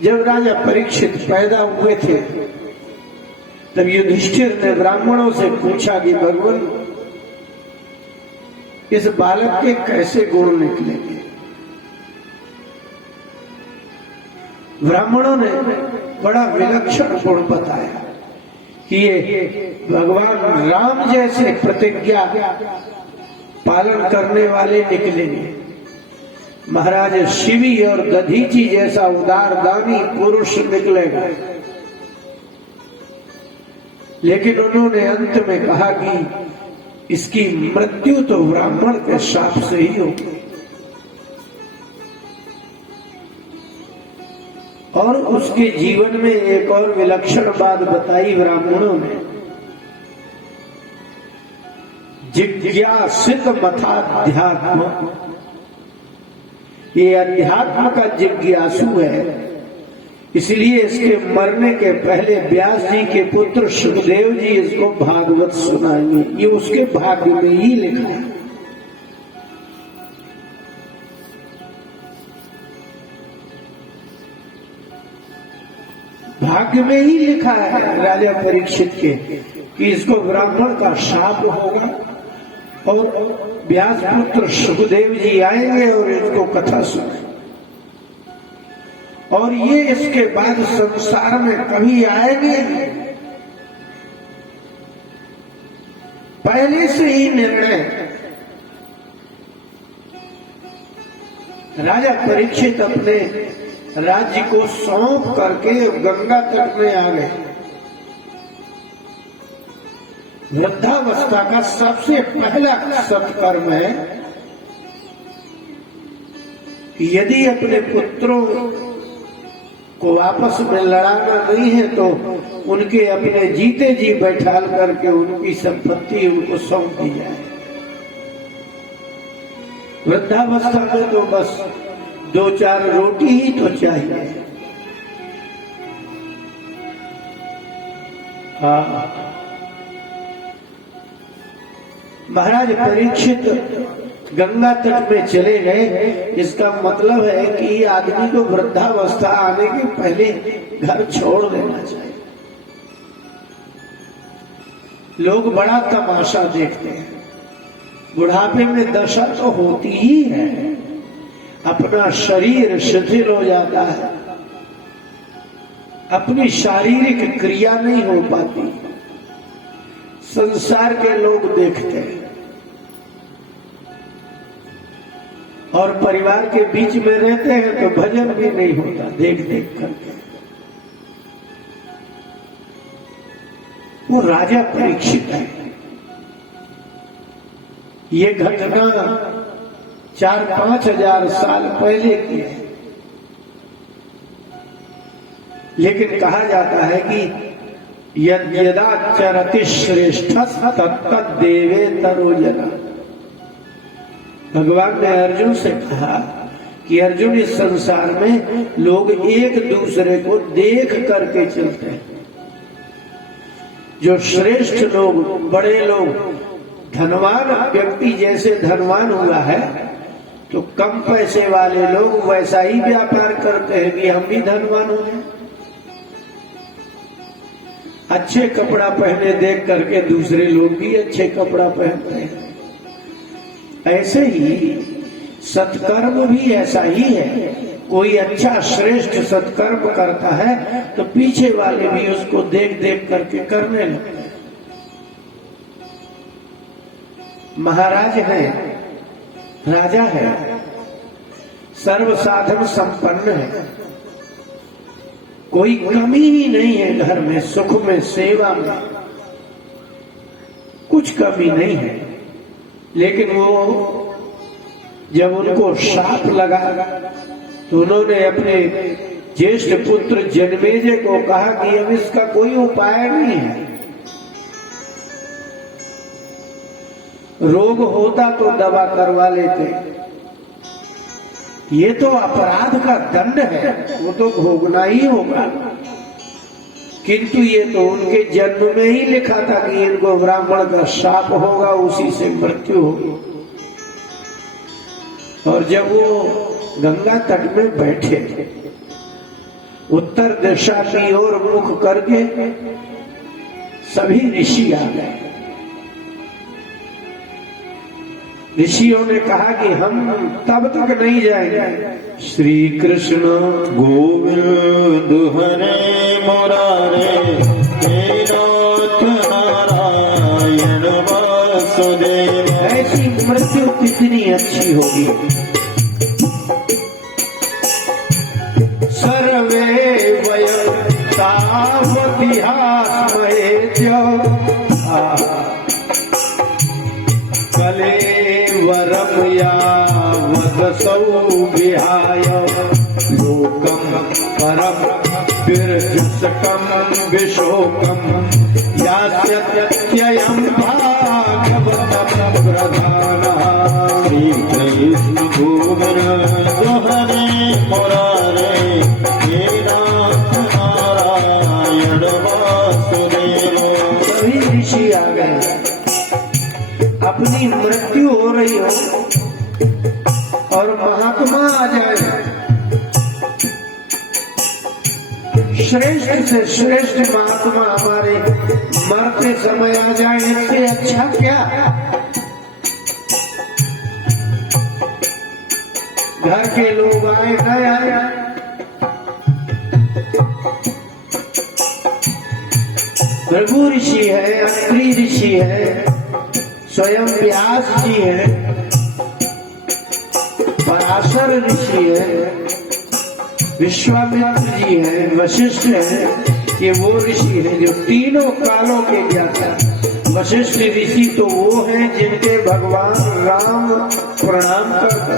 जब राजा परीक्षित पैदा हुए थे तब युधिष्ठिर ने ब्राह्मणों से पूछा कि भगवान इस बालक के कैसे गुण निकलेंगे। ब्राह्मणों ने बड़ा विलक्षण गुण बताया कि ये भगवान राम जैसे प्रतिज्ञा पालन करने वाले निकलेंगे, महाराज शिवी और दधीची जैसा उदार दानी पुरुष निकलेगा। लेकिन उन्होंने अंत में कहा कि इसकी मृत्यु तो ब्राह्मण के शाप से ही होगी। और उसके जीवन में एक और विलक्षण बात बताई ब्राह्मणों ने, जिज्ञासित मथाध्यात्म, ये अध्यात्म का जिज्ञासु है, इसलिए इसके मरने के पहले व्यास जी के पुत्र सुखदेव जी इसको भागवत सुनाएंगे। ये उसके भाग्य में ही लिखा है। भाग्य में ही लिखा है राजा परीक्षित के कि इसको ब्राह्मण का शाप होगा और व्यास पुत्र सुखदेव जी आएंगे और इसको कथा सुने, और ये इसके बाद संसार में कभी आएंगे। पहले से ही निर्णय राजा परीक्षित अपने राज्य को सौंप करके गंगा तट में आ गए। वृद्धावस्था का सबसे पहला सत्कर्म है कि यदि अपने पुत्रों को आपस में लड़ाना नहीं है तो उनके अपने जीते जी बैठाल करके उनकी संपत्ति उनको सौंप दी जाए। वृद्धावस्था में तो बस 2-4 रोटी ही तो चाहिए। हाँ, महाराज परीक्षित गंगा तट में चले गए। इसका मतलब है कि आदमी को वृद्धावस्था आने के पहले घर छोड़ देना चाहिए। लोग बड़ा तमाशा देखते हैं, बुढ़ापे में दशा तो होती ही है, अपना शरीर शिथिल हो जाता है, अपनी शारीरिक क्रिया नहीं हो पाती। संसार के लोग देखते हैं और परिवार के बीच में रहते हैं तो भजन भी नहीं होता देख देख करके। वो राजा परीक्षित है। ये घटना 4-5 हजार साल पहले की है, लेकिन कहा जाता है कि यदा चरति श्रेष्ठ तत्तदेवे तरोजना। भगवान ने अर्जुन से कहा कि अर्जुन, इस संसार में लोग एक दूसरे को देख करके चलते हैं। जो श्रेष्ठ लोग, बड़े लोग, धनवान व्यक्ति जैसे धनवान हुआ है तो कम पैसे वाले लोग वैसा ही व्यापार करते हैं कि हम भी धनवान हो जाए। अच्छे कपड़ा पहने देख करके दूसरे लोग भी अच्छे कपड़ा पहनते हैं। ऐसे ही सत्कर्म भी ऐसा ही है। कोई अच्छा श्रेष्ठ सत्कर्म करता है तो पीछे वाले भी उसको देख देख करके करने लगते हैं। महाराज है, राजा है, सर्व साधन संपन्न है, कोई कमी ही नहीं है घर में, सुख में, सेवा में कुछ कमी नहीं है। लेकिन वो जब उनको शाप लगा तो उन्होंने अपने ज्येष्ठ पुत्र जनमेजय को कहा कि अब इसका कोई उपाय नहीं है। रोग होता तो दवा करवा लेते, ये तो अपराध का दंड है, वो तो भोगना ही होगा। किंतु ये तो उनके जन्म में ही लिखा था कि इनको ब्राह्मण का शाप होगा, उसी से मृत्यु होगी। और जब वो गंगा तट में बैठे थे उत्तर दिशा की ओर मुख करके सभी ऋषि आ गए। ऋषियों ने कहा कि हम तब तक नहीं जाएंगे। श्री कृष्ण गोविंद हरे मुरारे हे नाथ नारायण वासुदेव। ऐसी मृत्यु कितनी अच्छी होगी। सर्वे वयं तावतिहास्महे कलेवरं यावदसौ विहाय लोकं परं विरजसकं विशोकं यास्यत्ययं भागवतं प्रधानः। श्रीकृष्ण गोविंद हरे मुरारे हे नाथ नारायण वासुदेव। सभी ऋषि आ गए। अपनी मृत्यु हो रही हो और महात्मा आ जाए, श्रेष्ठ से श्रेष्ठ महात्मा हमारे मरते समय आ जाए, इससे अच्छा क्या। घर के लोग आए न आए, भृगु ऋषि है, अत्रि ऋषि है, स्वयं व्यास जी है, पराशर ऋषि है, विश्वामित्र जी है, वशिष्ठ है। ये वो ऋषि है जो तीनों कालों के ज्ञाता। वशिष्ठ ऋषि तो वो हैं जिनके भगवान राम प्रणाम करते।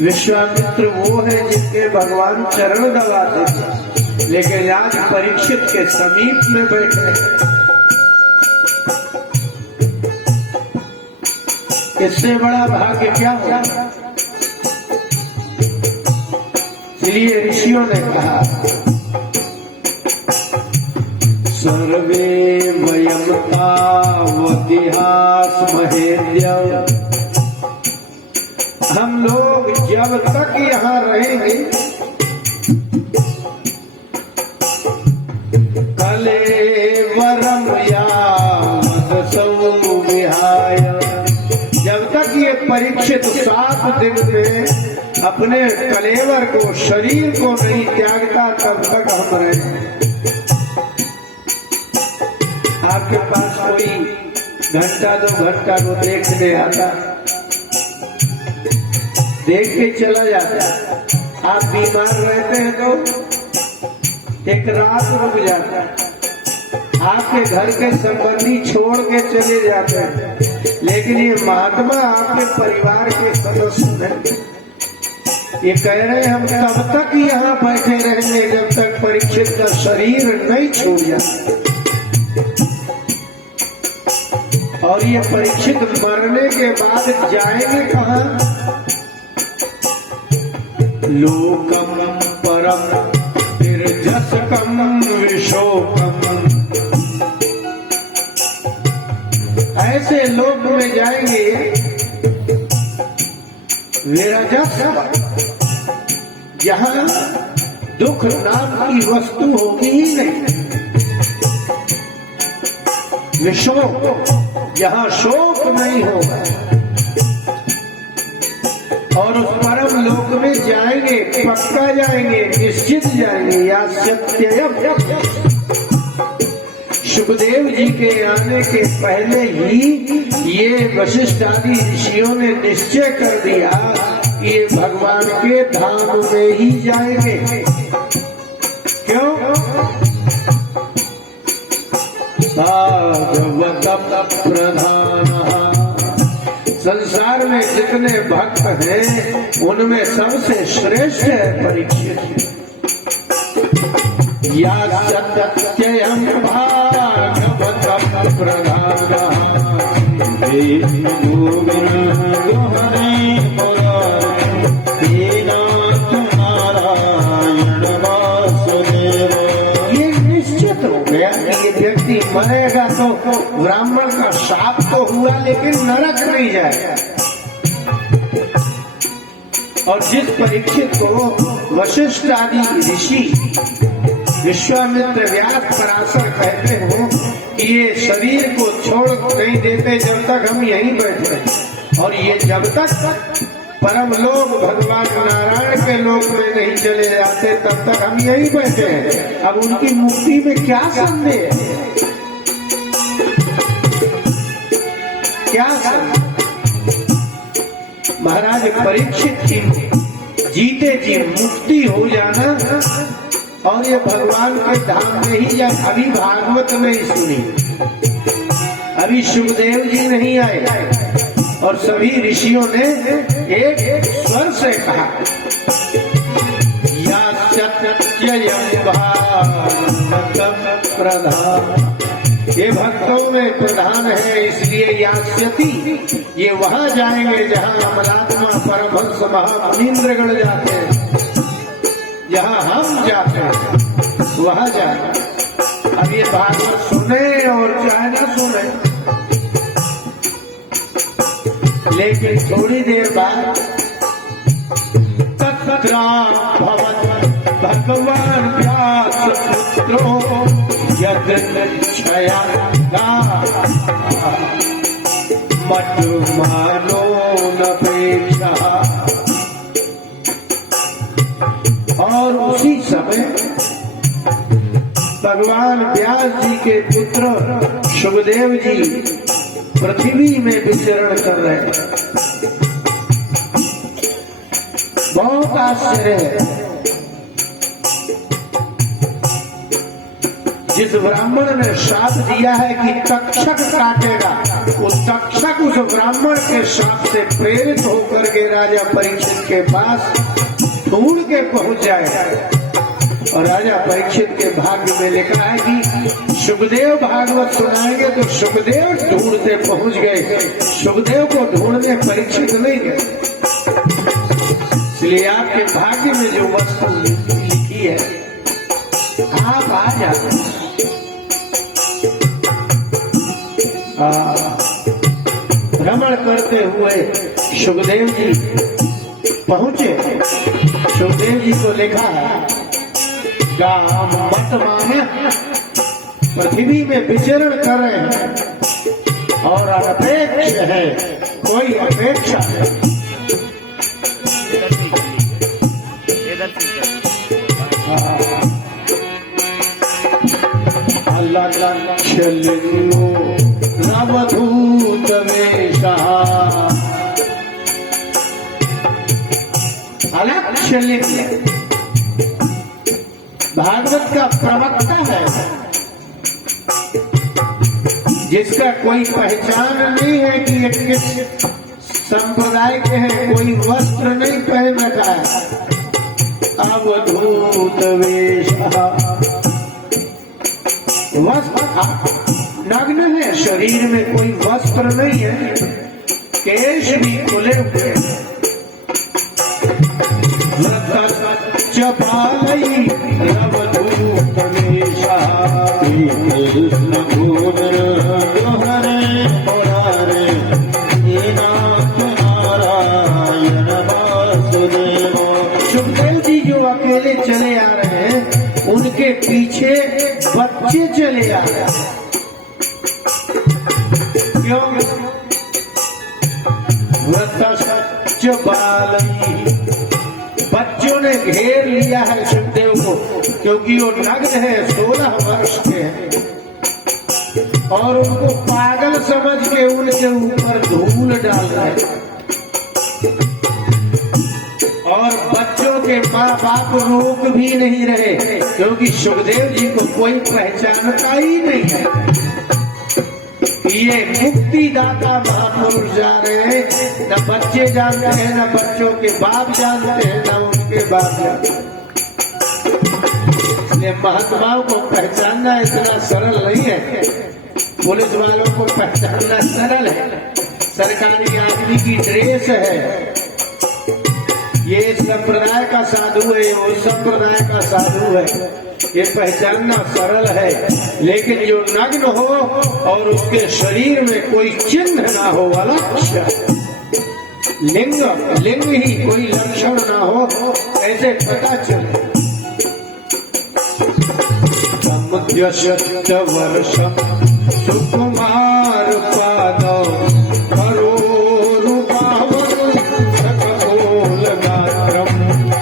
विश्वामित्र वो है जिनके भगवान चरण दबाते। लेकिन आज परीक्षित के समीप में बैठे, इससे बड़ा भाग्य क्या होगा। इसलिए ऋषियों ने कहा सर्वे वयं तावतिहास्महे। हम लोग जब तक यहाँ रहेंगे कलेवरं यावदसौ विहाय, जब तक ये परीक्षित 7 दिन में अपने कलेवर को, शरीर को नहीं त्यागता, तब तक हम रहें। आपके पास कोई घंटा 2 घंटा को देखने आता, देख के चला जाता। आप बीमार रहते हैं तो एक रात रुक जाता है, आपके घर के संबंधी छोड़ के चले जाते हैं। लेकिन ये महात्मा आपके परिवार के सदस्य हैं। ये कह रहे हैं हम तब तक यहाँ बैठे रहेंगे जब तक परीक्षित का शरीर नहीं छूट जाए। और ये परीक्षित मरने के बाद जाएंगे कहाँ। लोकम परम विरजसकम विशोकम, ऐसे लोक में जाएंगे विरजस, जहां दुख नाम की वस्तु होगी ही नहीं। विशोक, जहां शोक नहीं होगा। और उस परम लोक में जाएंगे, पक्का जाएंगे, निश्चित जाएंगे। या सत्यम, सुखदेव जी के आने के पहले ही ये वशिष्ठ आदि ऋषियों ने निश्चय कर दिया कि ये भगवान के धाम में ही जाएंगे। क्यों? भागवत प्रधान, संसार में जितने भक्त हैं उनमें सबसे श्रेष्ठ है परीक्षित। या सत्यम भागवत प्रधान, ये निश्चित हो गया कि ये व्यक्ति मरेगा तो ब्राह्मण का शाप तो हुआ, लेकिन नरक नहीं जाएगा। और जिस परीक्षित को वशिष्ठ आदि ऋषि विश्वामित्र व्यास पराशर कहते हो कि ये शरीर को छोड़ नहीं देते जब तक हम यहीं बैठे, और ये जब तक परम लोक भगवान नारायण के लोक में नहीं चले जाते तब तक हम यहीं बैठे हैं। अब उनकी मुक्ति में क्या संदेह है, क्या संदेह? महाराज परीक्षित की जीते जी मुक्ति हो जाना और ये भगवान के धाम में ही या अभी भागवत में ही सुनी, अभी सुखदेव जी नहीं आए और सभी ऋषियों ने एक स्वर से कहा या सत्ययं भागवतम प्रधान, ये भक्तों में प्रधान है, इसलिए यास्यति, ये वहां जाएंगे जहां अमलात्मा परमहंस महामुनीन्द्रगण जाते हैं, जहां हम जाते हैं वहां जाए। अब ये भागवत सुने और चाहे ना सुने, लेकिन थोड़ी देर बाद भगवान व्यास पुत्रो यदृच्छया मत मानो नपेक्षा, और उसी समय भगवान व्यास जी के पुत्र सुखदेव जी पृथ्वी में विचरण कर रहे हैं। बहुत आश्चर्य है, जिस ब्राह्मण ने शाप दिया है कि तक्षक काटेगा, वो तक्षक उस ब्राह्मण के शाप से प्रेरित होकर के राजा परीक्षित के पास ढूंढ के पहुंच जाएगा। और राजा परीक्षित के भाग्य में लिखा है कि सुखदेव भागवत सुनाएंगे, तो सुखदेव ढूंढते पहुंच गए, सुखदेव को ढूंढने परीक्षित नहीं गए। इसलिए आपके भाग्य में जो वस्तु लिखी है आप आ जाते, भ्रमण करते हुए सुखदेव जी पहुंचे। सुखदेव जी को लिखा है मत माने, पृथ्वी में विचरण कर रहे हैं और अनपेक्ष है, कोई अपेक्षा अलक्षलिंगो नवधूत वेशा, अलक्षलिंग भागवत का प्रवक्ता है, जिसका कोई पहचान नहीं है कि ये किस संप्रदाय के हैं, कोई वस्त्र नहीं पहन रखा है, अवधूत वेश, वस्त्र नग्न है, शरीर में कोई वस्त्र नहीं है, केश भी खुले हुए, चपालई रवधूत वेशा, कृष्ण भूमर दोहरे मुरारे, नाथ नारायण वासुदेव। सुखदेव जी जो अकेले चले आ रहे हैं, उनके पीछे बच्चे चले आ रहे हैं। क्यों? चपालई, बच्चों ने घेर लिया है सुखदेव को, क्योंकि वो नग्न है, 16 वर्ष के हैं, और उनको पागल समझ के उनके ऊपर धूल डाल रहे हैं। और बच्चों के माँ बाप रोक भी नहीं रहे, क्योंकि सुखदेव जी को कोई पहचानता ही नहीं है। ये मुक्तिदाता महापुरुष जा रहे हैं, न बच्चे जानते हैं, न बच्चों के बाप जानते हैं, न उनके बाप जानते हैं। इसलिए महात्माओं को पहचानना इतना सरल नहीं है, पुलिस वालों को पहचानना सरल है, सरकारी आदमी की ड्रेस है, ये संप्रदाय का साधु है, वो संप्रदाय का साधु है, ये पहचानना सरल है। लेकिन जो नग्न हो और उसके शरीर में कोई चिन्ह ना हो, अलक्ष्य, लिंग लिंग ही कोई लक्षण ना हो ऐसे पता चले। समुद्यश्च वर्षम सुकुमार पादौ करोरुपावनं सकपोल गात्रम्।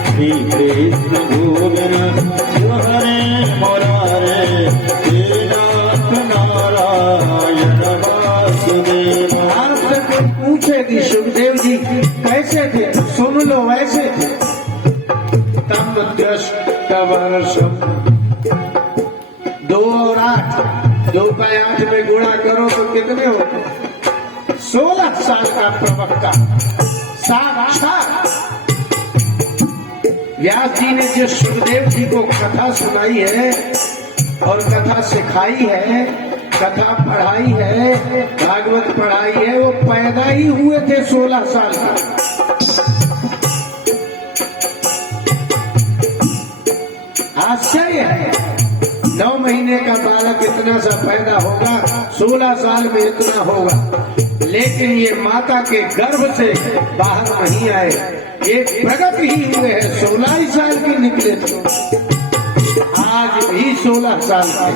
श्री कृष्ण गोविंद हरे मुरारे हे नाथ नारायण वासुदेव। आपसे कोई पूछे कि सुखदेव जी कैसे थे, सुन लो वैसे थे। तम दृष्ट वर्षम 2 और 8, 2 का 8 में गुणा करो तो कितने होते? 16 साल का प्रवक्ता साक्षात व्यास जी ने जो सुखदेव जी को कथा सुनाई है और कथा सिखाई है, कथा पढ़ाई है, भागवत पढ़ाई है, वो पैदा ही हुए थे 16 साल का। आश्चर्य है, 9 महीने का बालक इतना सा पैदा होगा, 16 साल में इतना होगा, लेकिन ये माता के गर्भ से बाहर नहीं आए, ये प्रगट ही हुए हैं। 16 ही साल के निकले थे, आज भी 16 साल के।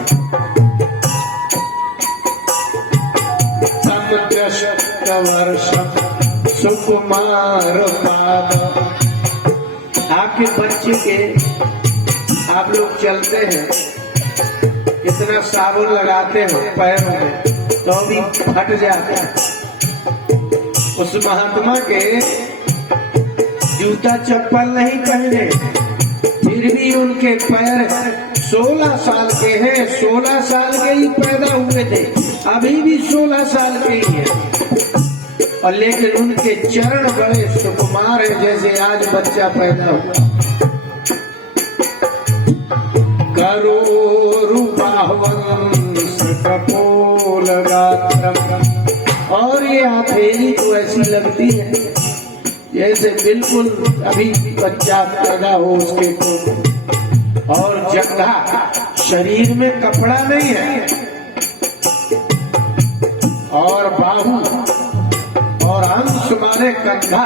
वर्षम सुकुमार पाद। आपके बच्चे के आप लोग चलते हैं, इतना साबुन लगाते हो पैरों में तो भी फट जाता है। उस महात्मा के जूता चप्पल नहीं पहने, फिर भी उनके पैर 16 साल के हैं, 16 साल के ही पैदा हुए थे, अभी भी 16 साल के ही हैं, और लेकिन उनके चरण बड़े सुकुमार हैं, जैसे आज बच्चा पैदा हुआ। करोरुबाहुवं सकपोल गात्रम्। और ये हथेली तो ऐसी लगती है जैसे बिल्कुल अभी बच्चा पैदा हो उसके को, और जंघा, शरीर में कपड़ा नहीं है, और बाहु और अंश मारे कंधा,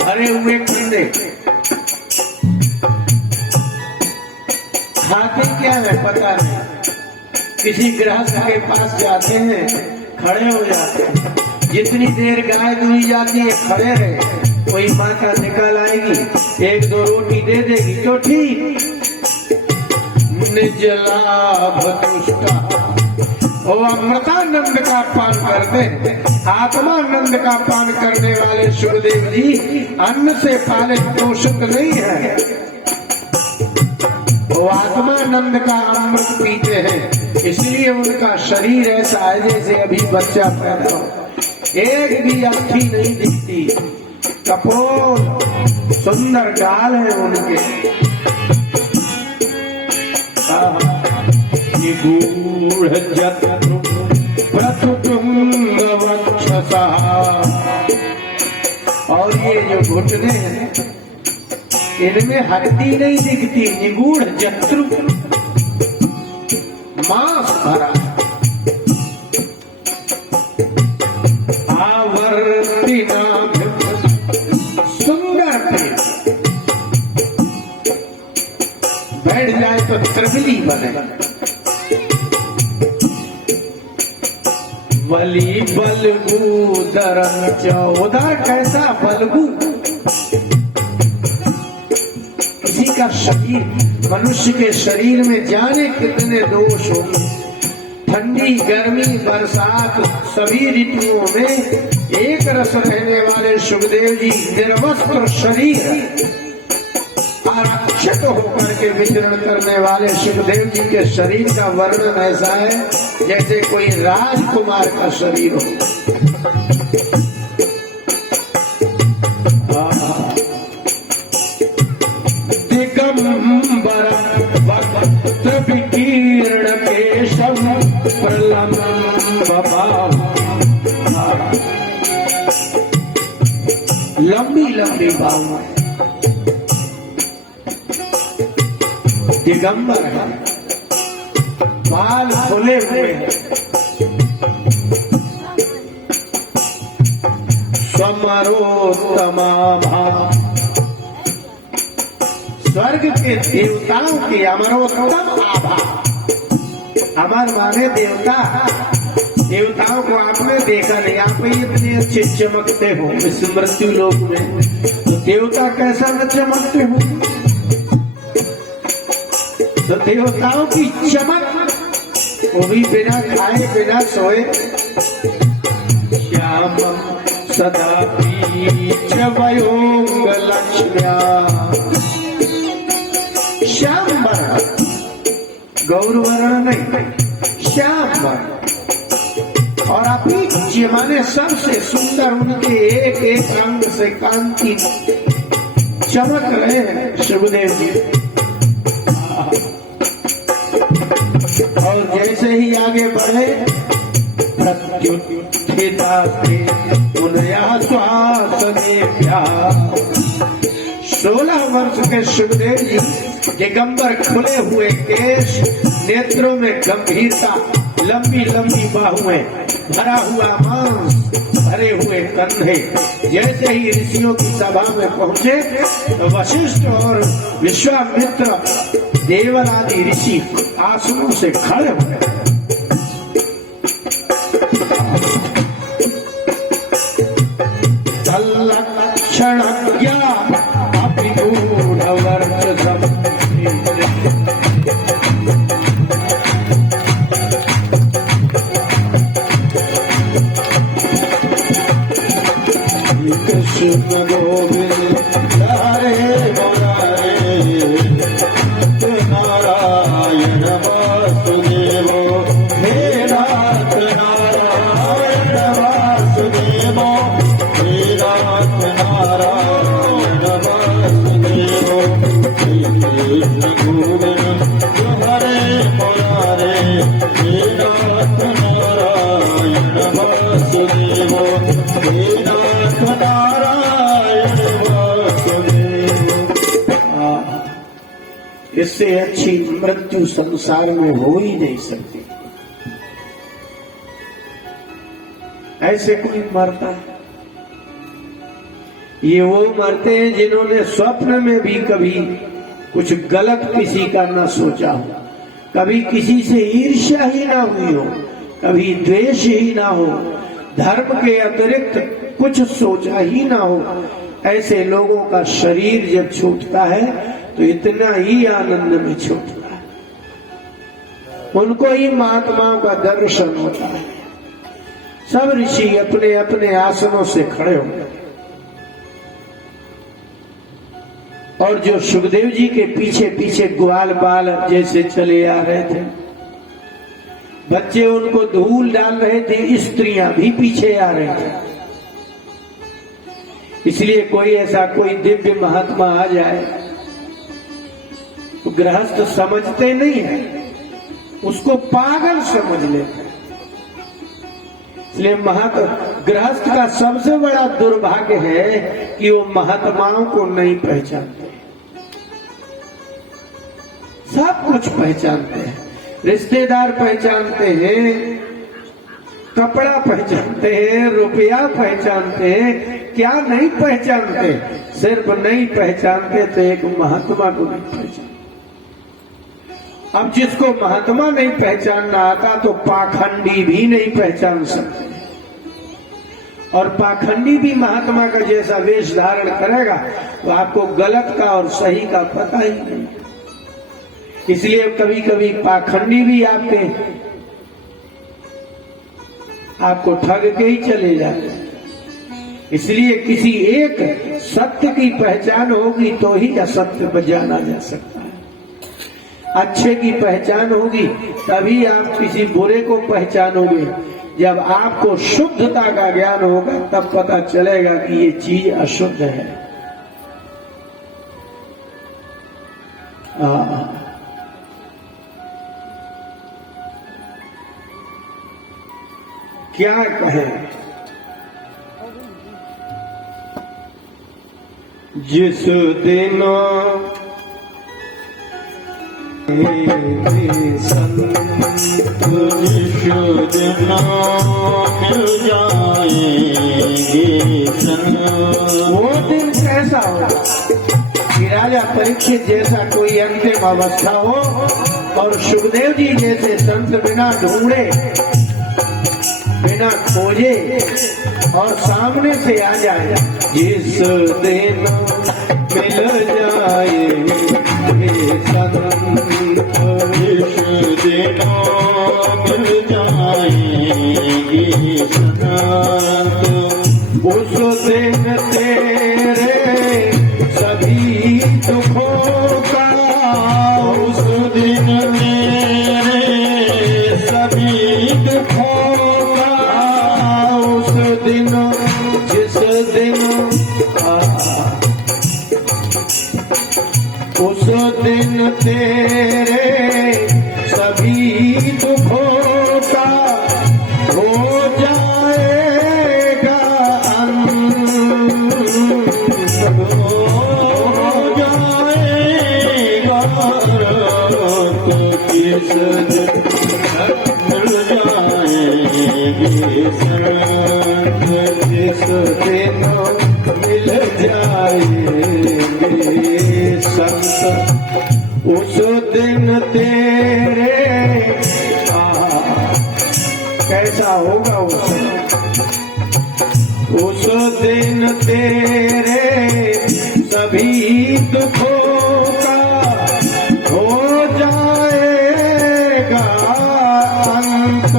भरे हुए कंधे। खाते क्या है पता नहीं, किसी गृहस्थ के पास जाते हैं, खड़े हो जाते हैं, जितनी देर गाय दुही जाती है खड़े रहे, कोई माता निकल आएगी, 1-2 रोटी दे देगी तो ठीक। निज लाभ दुष्टा, वो अमृतानंद का पान करते, आत्मानंद का पान करने वाले सुखदेव जी अन्न से पालित पोषित नहीं है, वो आत्मानंद का अमृत पीते हैं, इसलिए उनका शरीर ऐसा है जैसे अभी बच्चा पैदा हो। एक भी अर्थी नहीं दिखती, कपोल सुंदर गाल है उनके। निगूढ़ जत्रु प्रतुतुंग वक्षसा। और ये जो घुटने हैं इनमें हड्डी नहीं दिखती, निगूढ़ जत्रु मांस भरा। आवर्ती नाम सुंदर पेट, बैठ जाए तो त्रिबली बने। बलि बलगू दरन चौदर, कैसा बलगू, किसी का शरीर, मनुष्य के शरीर में जाने कितने दोष होंगे, ठंडी गर्मी बरसात सभी ऋतुओं में एक रस रहने वाले सुखदेव जी निर्वस्त्र शरीर, आरक्षित होकर के विचरण करने वाले सुखदेव जी के शरीर का वर्णन ऐसा है जैसे कोई राजकुमार का शरीर हो। दिगंबर वक्त्र विकीर्ण केशम प्रलम्ब बाहु, लंबी लंबी बाहु, दिगंबर है, बाल खुले हुए हैं, स्वमरोत्तमा भाव। स्वर्ग के देवताओं के अमरोत्तम आभा। अमर माने देवता। देवताओं को आपने देखा नहीं, आप ही इतने अच्छे चमकते हो इस मृत्यु लोक में, तो देवता कैसा न चमकते हो। तो देवताओं की चमक, वो भी बिना खाए बिना सोए। श्याम सदा पीच वयोंग लक्ष्म्या। श्याम वर्ण, गौर वर्ण नहीं, श्याम वर्ण। और अपनी माने सबसे सुंदर, उनके एक एक अंग से कांति चमक रहे हैं सुखदेव जी। और जैसे ही आगे बढ़े, प्रत्युत्थिता थे उनया श्वासने प्यार। 16 वर्ष के सुखदेव जी, दिगंबर खुले हुए केश, नेत्रों में गंभीरता, लंबी लंबी बाहुएं, भरा हुआ मांस, भरे हुए कंधे। जैसे ही ऋषियों की सभा में पहुंचे तो वशिष्ठ और विश्वामित्र, देवल आदि ऋषि आसनों से खड़े हो गए। क्षणज्ञा अभिगूढ़ वर्चसम्। कृष्ण गोविंद हरे मुरारे, नारायण वासुदेव हे नाथ नारायण वासुदेव, हे नाथ नारायण वासुदेव, कृष्ण गोविंद हरे मुरारे, हे नाथ नारायण वासुदेव, हे नाथ नारायण वासुदेव। इससे अच्छी मृत्यु संसार में हो ही नहीं सकती। ऐसे कोई मरता है, ये वो मरते हैं जिन्होंने स्वप्न में भी कभी कुछ गलत किसी का न सोचा हो, कभी किसी से ईर्ष्या ही ना हुई हो, कभी द्वेष ही ना हो, धर्म के अतिरिक्त कुछ सोचा ही ना हो। ऐसे लोगों का शरीर जब छूटता है तो इतना ही आनंद में छूटता है, उनको ही महात्माओं का दर्शन होता है। सब ऋषि अपने अपने आसनों से खड़े हो गए और जो सुखदेव जी के पीछे पीछे ग्वाल बाल जैसे चले आ रहे थे, बच्चे उनको धूल डाल रहे थे, स्त्रियां भी पीछे आ रही थी। इसलिए कोई ऐसा कोई दिव्य महात्मा आ जाए तो गृहस्थ समझते नहीं है, उसको पागल समझ लेते हैं। इसलिए गृहस्थ का सबसे बड़ा दुर्भाग्य है कि वो महात्माओं को नहीं पहचानते। सब कुछ पहचानते हैं, रिश्तेदार पहचानते हैं, कपड़ा पहचानते हैं, रुपया पहचानते हैं, क्या नहीं पहचानते? सिर्फ नहीं पहचानते तो एक महात्मा को नहीं पहचानते। अब जिसको महात्मा नहीं पहचानना आता तो पाखंडी भी नहीं पहचान सकते, और पाखंडी भी महात्मा का जैसा वेश धारण करेगा तो आपको गलत का और सही का पता ही नहीं। इसलिए कभी कभी पाखंडी भी आपको ठग के ही चले जाते हैं। इसलिए किसी एक सत्य की पहचान होगी तो ही असत्य पर जाना जा सकता है। अच्छे की पहचान होगी तभी आप किसी बुरे को पहचानोगे। जब आपको शुद्धता का ज्ञान होगा तब पता चलेगा कि ये चीज अशुद्ध है। क्या कहें, जिस दिन मिल जाएंगे वो दिन कैसा होगा कि राजा परीक्षित जैसा कोई अंतिम अवस्था हो और सुखदेव जी जैसे संत बिना ढूंढे बिना खोजे और सामने से आ जाए। जिस दिन मिल जाए संत, जिस दिन मिल जाएंगे संत, उस दिन तेरे सभी दुखों का, उस दिन मेरे सभी दुखों का, उस दिन जिस दिन उस दिन तेरे सभी दुखों का हो जाएगा अंत, हो जाएगा किस दिन मिल जाएंगे संत, जिस दिन मिल जाएंगे संत, उस दिन तेरे कैसा होगा उस दिन तेरे सभी दुखों का हो जाएगा अंत,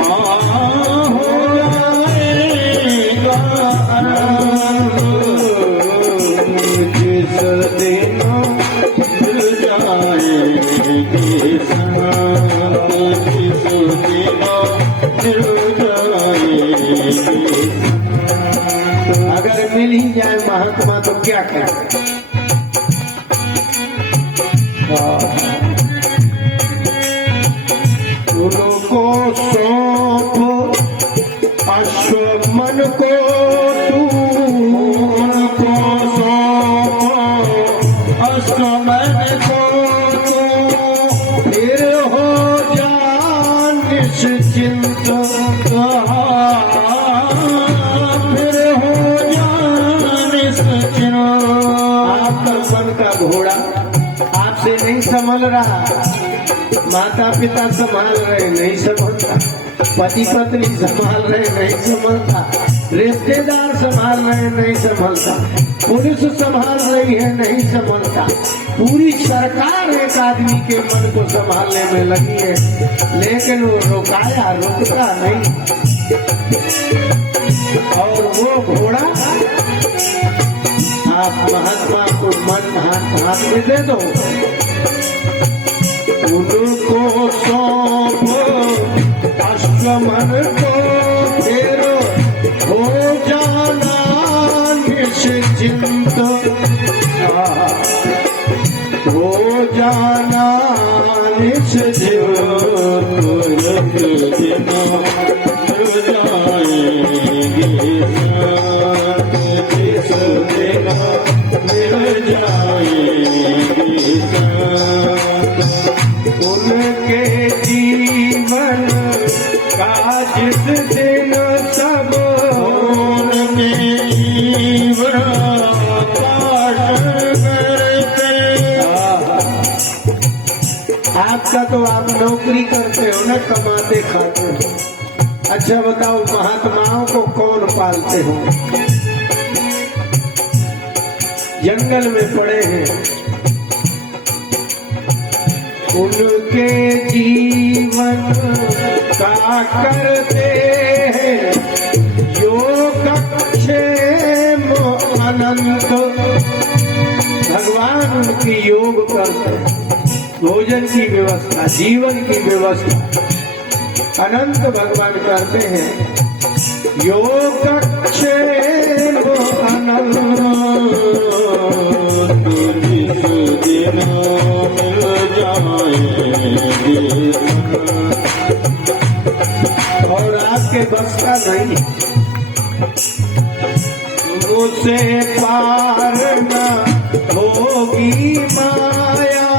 हो जाएगा जिस दिन मिल जाएंगे संत, जिस दिन मिल जाएंगे। अगर मिल ही जाए महात्मा तो क्या करें। उनको सौंप अश्व मन को तू, उनको सौंप अश्वमन को तो, फिर हो जा निश्चिंत, फिर हो जाने सचिन। आपका मन का घोड़ा आपसे नहीं संभल रहा, माता पिता संभाल रहे नहीं संभलता, पति पत्नी संभाल रहे नहीं संभलता, रिश्तेदार संभाल रहे नहीं संभलता, पुलिस संभाल रही है नहीं संभलता, पूरी सरकार एक आदमी के मन को संभालने में लगी है, लेकिन वो रुकाया रुकता नहीं। और वो घोड़ा आप महात्मा को मन हाथ में दे दो, उनको सौंप अश्वमन को, फिर हो जाना निश्चिंत, हो जाना निश्चिंत, मिल जाएंगे जिस दिन मिल जाएंगे उनके जीवन का जिस दिन सब उनके जीवन आपका तो आप नौकरी करते हो ना, कमाते खाते हो। अच्छा बताओ महात्माओं को कौन पालते हो? जंगल में पड़े हैं, उनके जीवन का करते हैं योगक्षेम अनंत। भगवान उनकी योग करते हैं, भोजन की व्यवस्था, जीवन की व्यवस्था अनंत भगवान करते हैं। योगक्षेम अनंत और आपके बस का नहीं, मुझसे पार न होगी माया,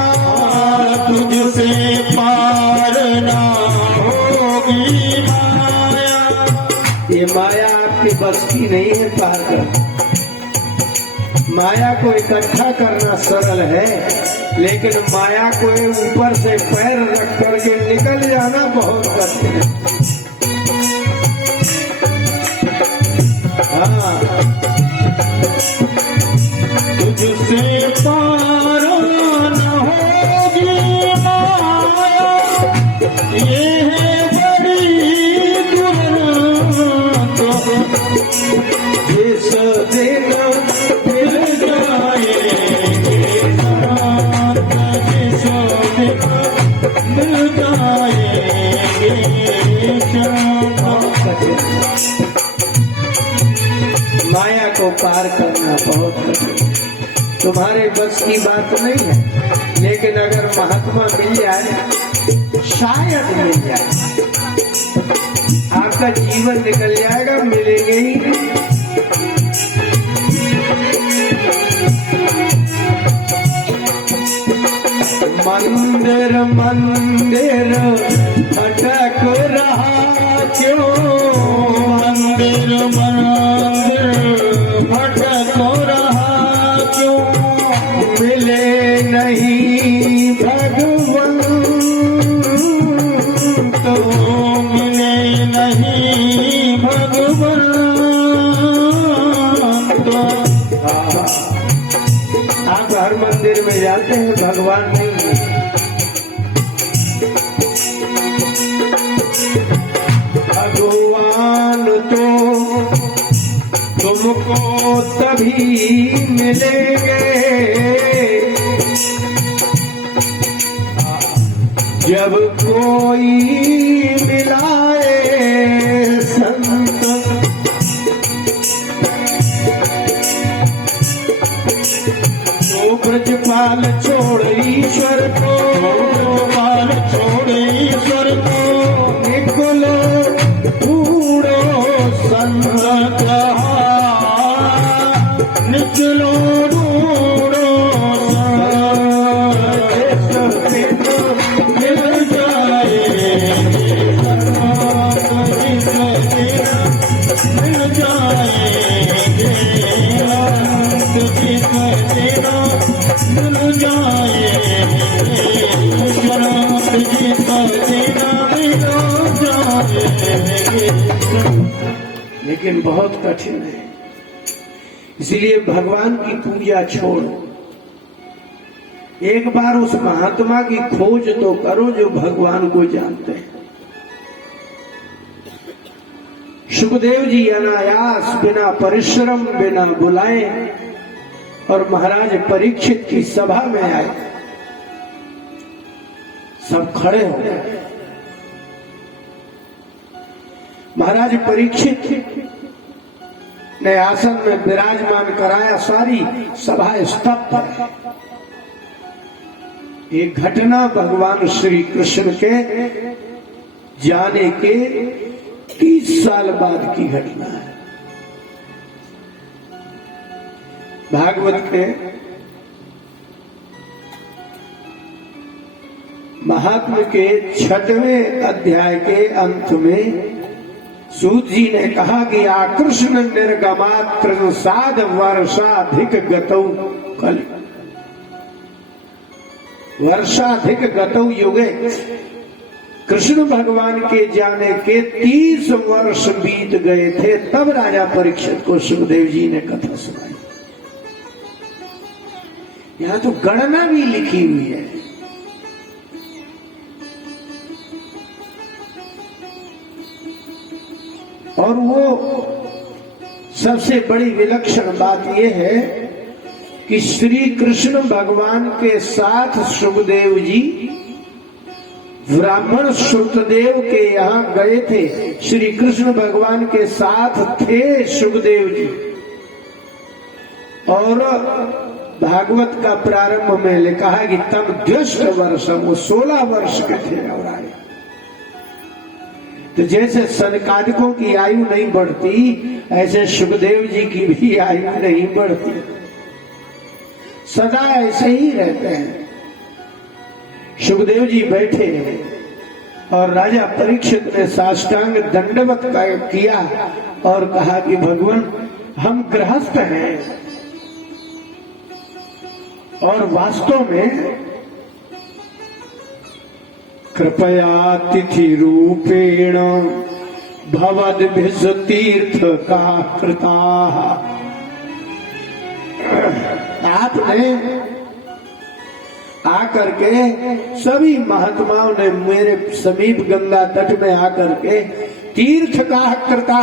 के बस की नहीं है पार कर। माया को इकट्ठा करना सरल है, लेकिन माया को ऊपर से पैर रख करके निकल जाना बहुत कठिन है। हाँ, तुझसे पार न होगी माया, ये है बड़ी दुर्लभ। जिस दिन मिल जाएंगे साथ, जिस दिन मिल जाएंगे साथ। माया को पार करना बहुत कठिन, तुम्हारे बस की बात नहीं है। लेकिन अगर महात्मा मिल जाए, शायद मिल जाए, आपका जीवन निकल जाएगा, मिलेंगे ही नहीं। मंदिर मंदिर भटक रहा क्यों, मंदिर मंदिर भटक रहा क्यों, मिले नहीं भगवान तो मिले नहीं भगवान तो। आप हर मंदिर में जाते हैं, भगवान नहीं है। भगवान तो तुमको तभी मिलेंगे जब कोई मिलाए संत। तो ब्रजपाल छोड़ ईश्वर को, गोपाल छोड़े ईश्वर को, निकलो ढूंढो संत। कहा निकलो ढूंढो संत। मिल जाएंगे साथ, जिस दिन मिल जाएंगे साथ, जिस दिन मिल जाएंगे साथ, जिस दिन मिल जाएंगे। लेकिन बहुत कठिन है, इसलिए भगवान की पूजा छोड़ो। एक बार उस महात्मा की खोज तो करो जो भगवान को जानते हैं। सुखदेव जी अनायास, बिना परिश्रम, बिना बुलाए और महाराज परीक्षित की सभा में आए। सब खड़े हो गए। महाराज परीक्षित ने आसन में विराजमान कराया, सारी सभा स्तब्ध है। एक घटना भगवान श्री कृष्ण के जाने के 30 साल बाद की घटना है। भागवत के महात्म्य के 6वें अध्याय के अंत में सूत जी ने कहा कि आकृष्ण निर्गमात्र साध वर्षाधिक गतौ कल, वर्षाधिक गतौ युगे। कृष्ण भगवान के जाने के 30 वर्ष बीत गए थे, तब राजा परीक्षित को सुखदेव जी ने कथा सुनाई। यहां तो गणना भी लिखी हुई है। और वो सबसे बड़ी विलक्षण बात यह है कि श्री कृष्ण भगवान के साथ सुखदेव जी ब्राह्मण श्रुतदेव के यहाँ गए थे। श्री कृष्ण भगवान के साथ थे सुखदेव जी। और भागवत का प्रारंभ में लिखा है कि तब 10 वर्ष, वो 16 वर्ष के थे और आए। तो जैसे सनकादिकों की आयु नहीं बढ़ती, ऐसे सुखदेव जी की भी आयु नहीं बढ़ती, सदा ऐसे ही रहते हैं। सुखदेव जी बैठे और राजा परीक्षित ने साष्टांग दंडवत किया और कहा कि भगवान हम गृहस्थ हैं और वास्तव में कृपया तिथि रूपेण भवद्भिः तीर्थ का कृता। आपने आकर के सभी महात्माओं ने मेरे समीप गंगा तट में आकर के तीर्थ का कृता।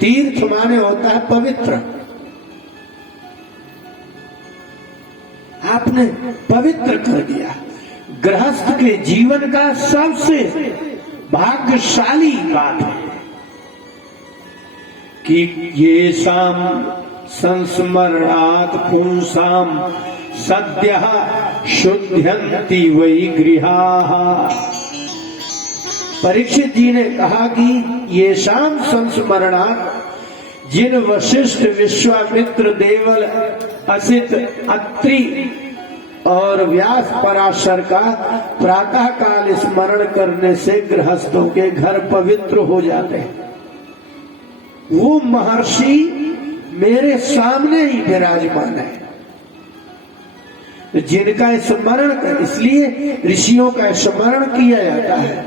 तीर्थ माने होता है पवित्र। आपने पवित्र कर दिया। गृहस्थ के जीवन का सबसे भाग्यशाली बात है कि ये शाम संस्मरणात् पुंसाम सद्यः शुद्ध्यन्ति वै गृहाः। परीक्षित जी ने कहा कि ये शाम संस्मरणात्, जिन वशिष्ठ विश्वामित्र देवल असित अत्रि और व्यास पराशर का प्रातः काल स्मरण करने से गृहस्थों के घर पवित्र हो जाते हैं। वो महर्षि मेरे सामने ही विराजमान है, जिनका स्मरण कर, इसलिए ऋषियों का स्मरण किया जाता है।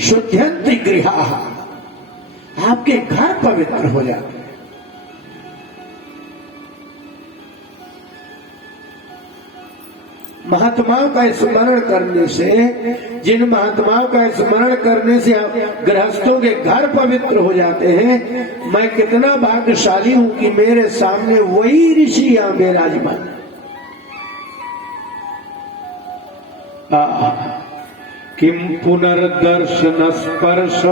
शुद्ध्यन्ति गृहाः, आपके घर पवित्र हो जाते हैं। महात्माओं का स्मरण करने से, जिन महात्माओं का स्मरण करने से गृहस्थों के घर पवित्र हो जाते हैं। मैं कितना भाग्यशाली हूं कि मेरे सामने वही ऋषि यहां विराजमान। किम पुनर्दर्शन स्पर्श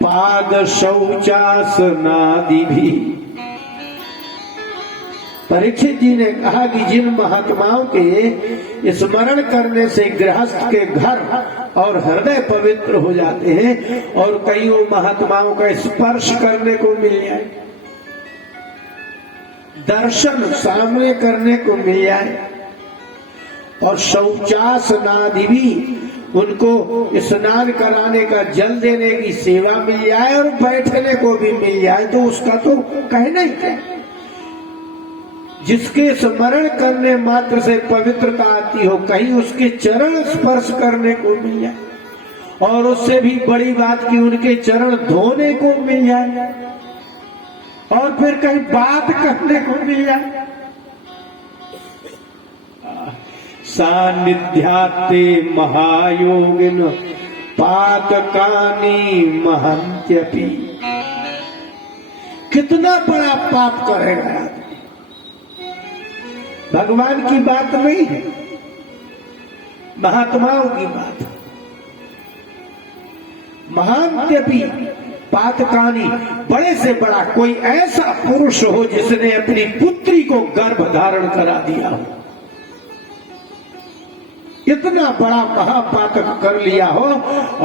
पाद शौचासनादि भी। परीक्षित जी ने कहा कि जिन महात्माओं के स्मरण करने से गृहस्थ के घर और हृदय पवित्र हो जाते हैं और कईयों महात्माओं का स्पर्श करने को मिल जाए, दर्शन सामने करने को मिल जाए और शौचासनादि भी, उनको स्नान कराने का जल देने की सेवा मिल जाए और बैठने को भी मिल जाए, तो उसका तो कहना ही क्या। जिसके स्मरण करने मात्र से पवित्रता आती हो, कहीं उसके चरण स्पर्श करने को मिल जाए, और उससे भी बड़ी बात कि उनके चरण धोने को मिल जाए, और फिर कहीं बात करने को मिल जाए। सानिध्याते महायोगिन पातकानि महन्त्यपि। कितना बड़ा पाप करेगा। भगवान की बात नहीं है, महात्माओं की बात। महान्त्यपि पातकानि, बड़े से बड़ा कोई ऐसा पुरुष हो जिसने अपनी पुत्री को गर्भ धारण करा दिया हो, इतना बड़ा महापातक कर लिया हो,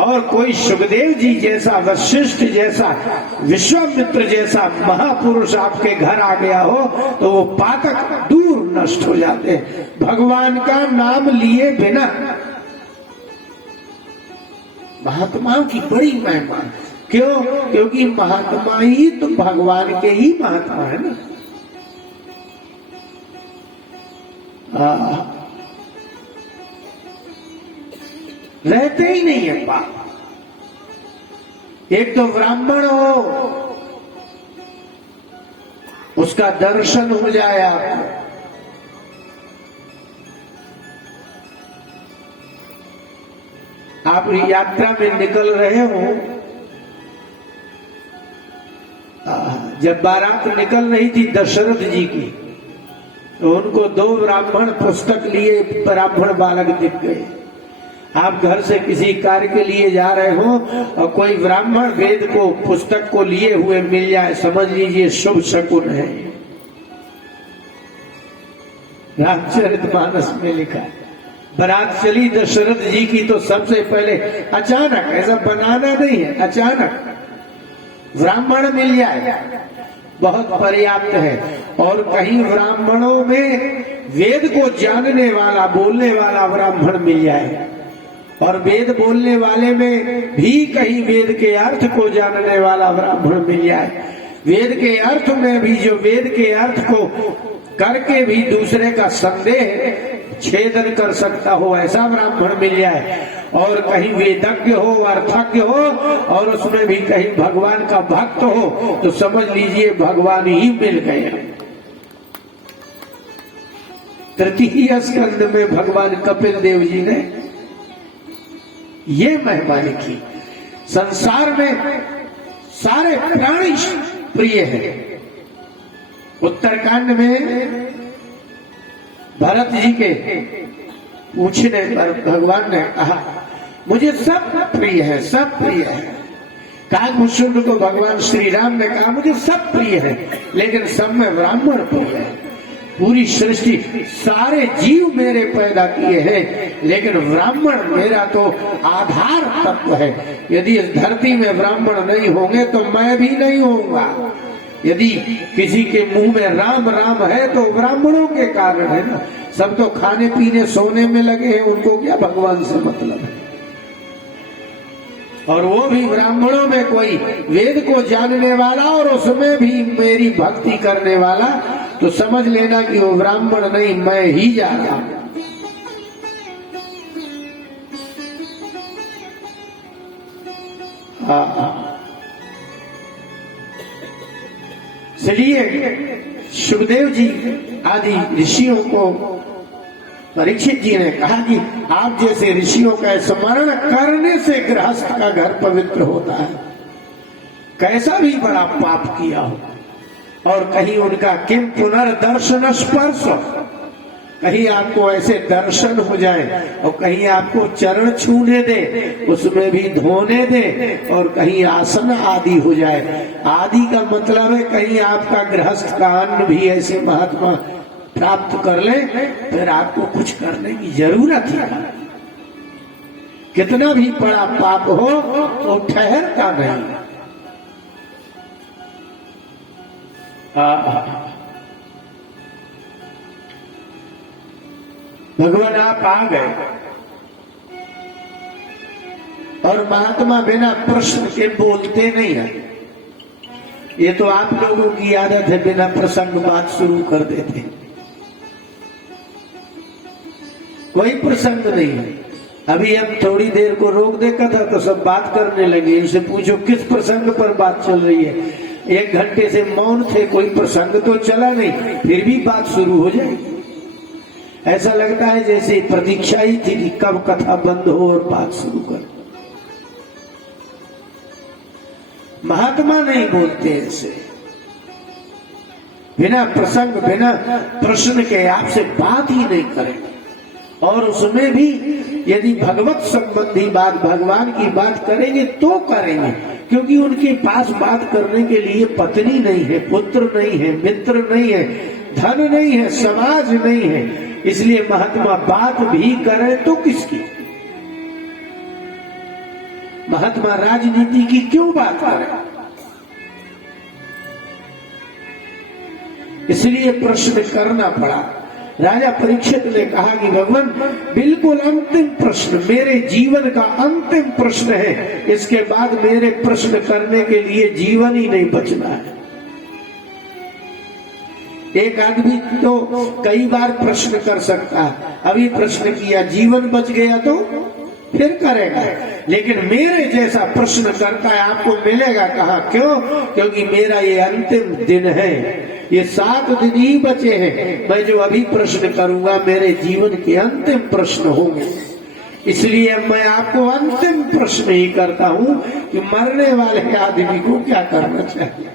और कोई सुखदेव जी जैसा, वशिष्ठ जैसा, विश्वामित्र जैसा महापुरुष आपके घर आ गया हो, तो वो पातक दूर नष्ट हो जाते हैं भगवान का नाम लिए बिना। महात्माओं की बड़ी महिमा। क्यों? क्योंकि महात्मा ही तो भगवान के ही महात्मा है ना। रहते ही नहीं है पाप। एक तो ब्राह्मण हो, उसका दर्शन हो जाए आपको, आप यात्रा में निकल रहे हो, जब बारात निकल रही थी दशरथ जी की, तो उनको दो ब्राह्मण पुस्तक लिए ब्राह्मण बालक दिख गए। आप घर से किसी कार्य के लिए जा रहे हो और कोई ब्राह्मण वेद को, पुस्तक को लिए हुए मिल जाए, समझ लीजिए शुभ शकुन है। रामचरितमानस में लिखा है। बारात चली दशरथ जी की, तो सबसे पहले अचानक, ऐसा बनाना नहीं है, अचानक ब्राह्मण मिल जाए बहुत पर्याप्त है। और कहीं ब्राह्मणों में वेद को जानने वाला, बोलने वाला ब्राह्मण मिल जाए, और वेद बोलने वाले में भी कहीं वेद के अर्थ को जानने वाला ब्राह्मण मिल जाए, वेद के अर्थ में भी जो वेद के अर्थ को करके भी दूसरे का संदेह छेदन कर सकता हो ऐसा ब्राह्मण मिल जाए, और कहीं वेदज्ञ हो, अर्थज्ञ हो, और उसमें भी कहीं भगवान का भक्त हो, तो समझ लीजिए भगवान ही मिल गए। तृतीय स्कंद में भगवान कपिल देव जी ने ये महिमा लिखी। संसार में सारे प्राणी प्रिय है। उत्तरकांड में भरत जी के पूछने पर भगवान ने कहा मुझे सब प्रिय है, सब प्रिय है। कागभूषण को भगवान श्री राम ने कहा मुझे सब प्रिय है, लेकिन सब में ब्राह्मण प्रिय है। पूरी सृष्टि सारे जीव मेरे पैदा किए हैं, लेकिन ब्राह्मण मेरा तो आधार तत्व है। यदि इस धरती में ब्राह्मण नहीं होंगे तो मैं भी नहीं होऊंगा। यदि किसी के मुंह में राम राम है तो ब्राह्मणों के कारण है ना। सब तो खाने पीने सोने में लगे हैं, उनको क्या भगवान से मतलब है। और वो भी ब्राह्मणों में कोई वेद को जानने वाला और उसमें भी मेरी भक्ति करने वाला, तो समझ लेना कि वो ब्राह्मण नहीं, मैं ही जा रहा हूं। इसलिए सुखदेव जी आदि ऋषियों को परीक्षित जी ने कहा कि आप जैसे ऋषियों का स्मरण करने से गृहस्थ का घर पवित्र होता है। कैसा भी बड़ा पाप किया हो, और कहीं उनका किम पुनर्दर्शन स्पर्श, कहीं आपको ऐसे दर्शन हो जाए और कहीं आपको चरण छूने दे, उसमें भी धोने दे, और कहीं आसन आदि हो जाए। आदि का मतलब है कहीं आपका गृहस्थ का अन्न भी ऐसे महात्मा प्राप्त कर ले, फिर आपको कुछ करने की जरूरत है। कितना भी बड़ा पाप हो वो ठहरता नहीं। भगवान आप आ गए, और महात्मा बिना प्रश्न के बोलते नहीं है। ये तो आप लोगों की आदत है, बिना प्रसंग बात शुरू कर देते हैं। कोई प्रसंग नहीं है। अभी हम थोड़ी देर को रोक देखा था तो सब बात करने लगे। इनसे पूछो किस प्रसंग पर बात चल रही है। 1 घंटे से मौन थे, कोई प्रसंग तो चला नहीं, फिर भी बात शुरू हो जाएगी। ऐसा लगता है जैसे प्रतीक्षा ही थी कि कब कथा बंद हो और बात शुरू कर। महात्मा नहीं बोलते ऐसे, बिना प्रसंग बिना प्रश्न के आपसे बात ही नहीं करेंगे। और उसमें भी यदि भगवत संबंधी बात, भगवान की बात करेंगे तो करेंगे, क्योंकि उनके पास बात करने के लिए पत्नी नहीं है, पुत्र नहीं है, मित्र नहीं है, धन नहीं है, समाज नहीं है। इसलिए महात्मा बात भी करें तो किसकी? महात्मा राजनीति की क्यों बात करें? इसलिए प्रश्न करना पड़ा। राजा परीक्षित ने कहा कि भगवान बिल्कुल अंतिम प्रश्न, मेरे जीवन का अंतिम प्रश्न है, इसके बाद मेरे प्रश्न करने के लिए जीवन ही नहीं बचना है। एक आदमी तो कई बार प्रश्न कर सकता है, अभी प्रश्न किया, जीवन बच गया तो फिर करेगा, लेकिन मेरे जैसा प्रश्न करता है आपको मिलेगा कहाँ? क्यों? क्योंकि मेरा ये अंतिम दिन है, ये 7 दिन ही बचे हैं। मैं जो अभी प्रश्न करूंगा मेरे जीवन के अंतिम प्रश्न होंगे। इसलिए मैं आपको अंतिम प्रश्न ही करता हूं कि मरने वाले आदमी को क्या करना चाहिए।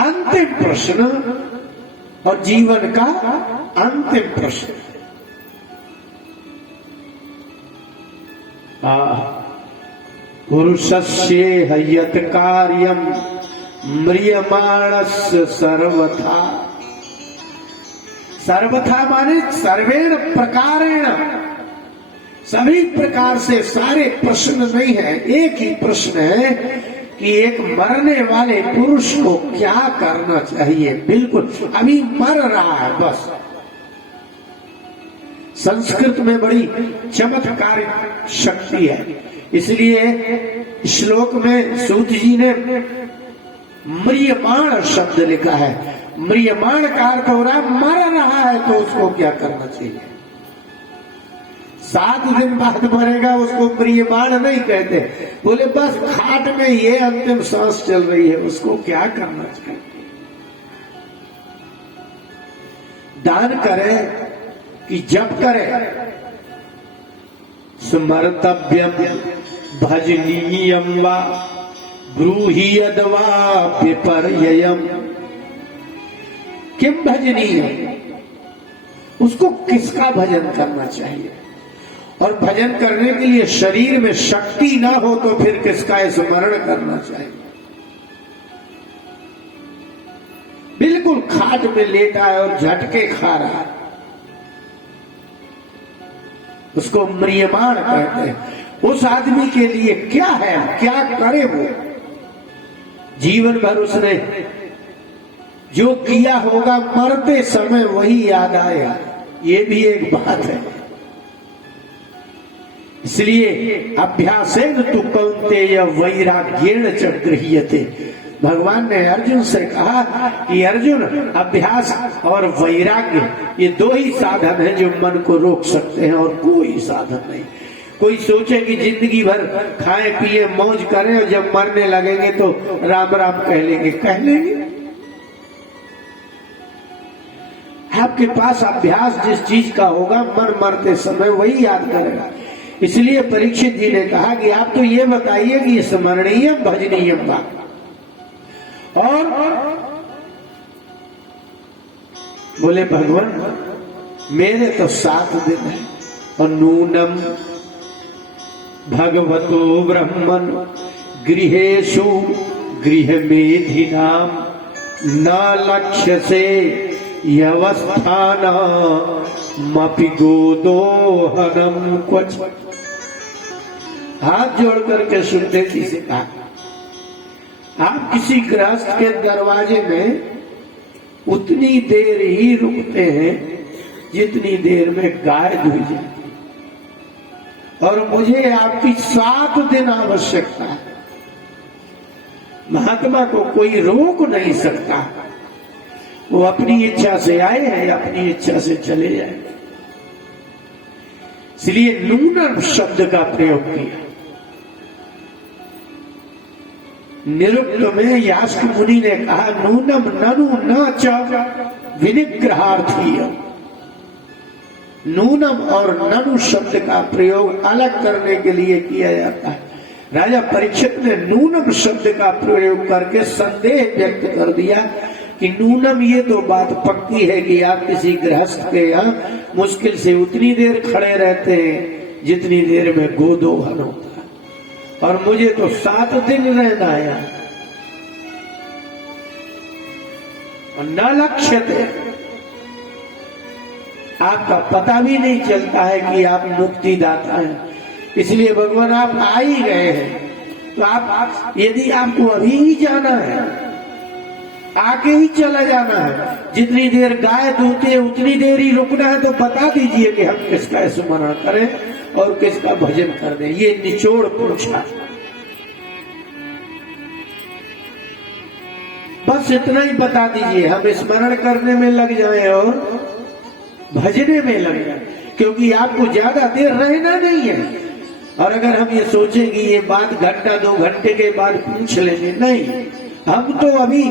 अंतिम प्रश्न और जीवन का अंतिम प्रश्न। पुरुषस्य हयत कार्यम म्रियमाणस्य सर्वथा। सर्वथा माने सर्वेण प्रकारेण, सभी प्रकार से। सारे प्रश्न नहीं है, एक ही प्रश्न है कि एक मरने वाले पुरुष को क्या करना चाहिए। बिल्कुल अभी मर रहा है, बस संस्कृत में बड़ी चमत्कारिक शक्ति है। इसलिए श्लोक में सूत जी ने म्रियमाण शब्द लिखा है। म्रियमाण का अर्थ हो रहा है मर रहा है तो उसको क्या करना चाहिए। 7 दिन बाद मरेगा उसको म्रियमाण नहीं कहते। बोले बस खाट में ये अंतिम सांस चल रही है उसको क्या करना चाहिए। दान करे कि जप करे। स्मर्तव्यम भजनीयम वा ब्रूहि यद्वा विपर्ययम्। किम भजनीय, उसको किसका भजन करना चाहिए। और भजन करने के लिए शरीर में शक्ति ना हो तो फिर किसका स्मरण करना चाहिए। बिल्कुल खाट में लेटा है और झटके खा रहा है उसको म्रियमाण कहते हैं। उस आदमी के लिए क्या है, क्या करे वो। जीवन भर उसने जो किया होगा मरते समय वही याद आएगा, ये भी एक बात है। इसलिए अभ्यासेन तु कौन्तेय वैराग्येण च गृह्यते। भगवान ने अर्जुन से कहा कि अर्जुन अभ्यास और वैराग्य ये 2 ही साधन है जो मन को रोक सकते हैं और कोई साधन नहीं। कोई सोचे कि जिंदगी भर खाए पिए मौज करें और जब मरने लगेंगे तो राम राम कह लेंगे। आपके पास अभ्यास जिस चीज का होगा मन मरते समय वही याद करेगा। इसलिए परीक्षित जी ने कहा कि आप तो ये बताइए कि स्मरणीय भजनीय बात। और बोले भगवान मेरे तो 7 दिन है और नूनम भगवतो ब्रह्मन गृहेषु गृहमेधिनाम न लक्ष्य से यवस्थान मपि गोदोहनम क्वच। हाथ जोड़ करके सुनते जी से कहा आप किसी गृहस्थ के दरवाजे में उतनी देर ही रुकते हैं जितनी देर में गाय धुई जाती। और मुझे आपकी 7 दिन आवश्यकता है। महात्मा को कोई रोक नहीं सकता, वो अपनी इच्छा से आए हैं अपनी इच्छा से चले जाए। इसलिए नूनम शब्द का प्रयोग किया। निरुक्त में यास्क मुनि ने कहा नूनम ननु न च विनिग्रहार्थी। नूनम और ननु शब्द का प्रयोग अलग करने के लिए किया जाता है। राजा परीक्षित ने नूनम शब्द का प्रयोग करके संदेह व्यक्त कर दिया कि नूनम ये तो बात पक्की है कि आप किसी गृहस्थ के यहाँ मुश्किल से उतनी देर खड़े रहते हैं जितनी देर में गोदोहन होता है, और मुझे तो 7 दिन रहना है। और न लक्ष्यते, आपका पता भी नहीं चलता है कि आप मुक्तिदाता हैं। इसलिए भगवान आप आ ही गए हैं तो आप यदि आपको अभी ही जाना है आके ही चला जाना है, जितनी देर गाय दूती है उतनी देर ही रुकना है, तो बता दीजिए कि हम किसका स्मरण करें और किसका भजन कर दें। ये निचोड़ पूछा, बस इतना ही बता दीजिए, हम स्मरण करने में लग जाएं और भजने में लग जाए, क्योंकि आपको ज्यादा देर रहना नहीं है। और अगर हम ये सोचें कि ये बात घंटा 2 घंटे के बाद पूछ लेंगे, नहीं, हम तो अभी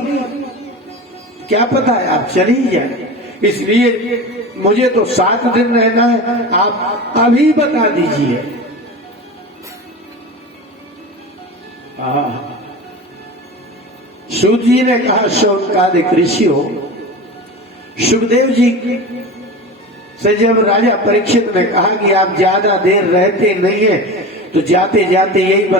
क्या पता है आप चले ही जाए। इसलिए मुझे तो 7 दिन रहना है, आप अभी बता दीजिए। सूत जी ने कहा शौनकादिक ऋषि हो, सुखदेव जी से जब राजा परीक्षित ने कहा कि आप ज्यादा देर रहते नहीं है तो जाते जाते यही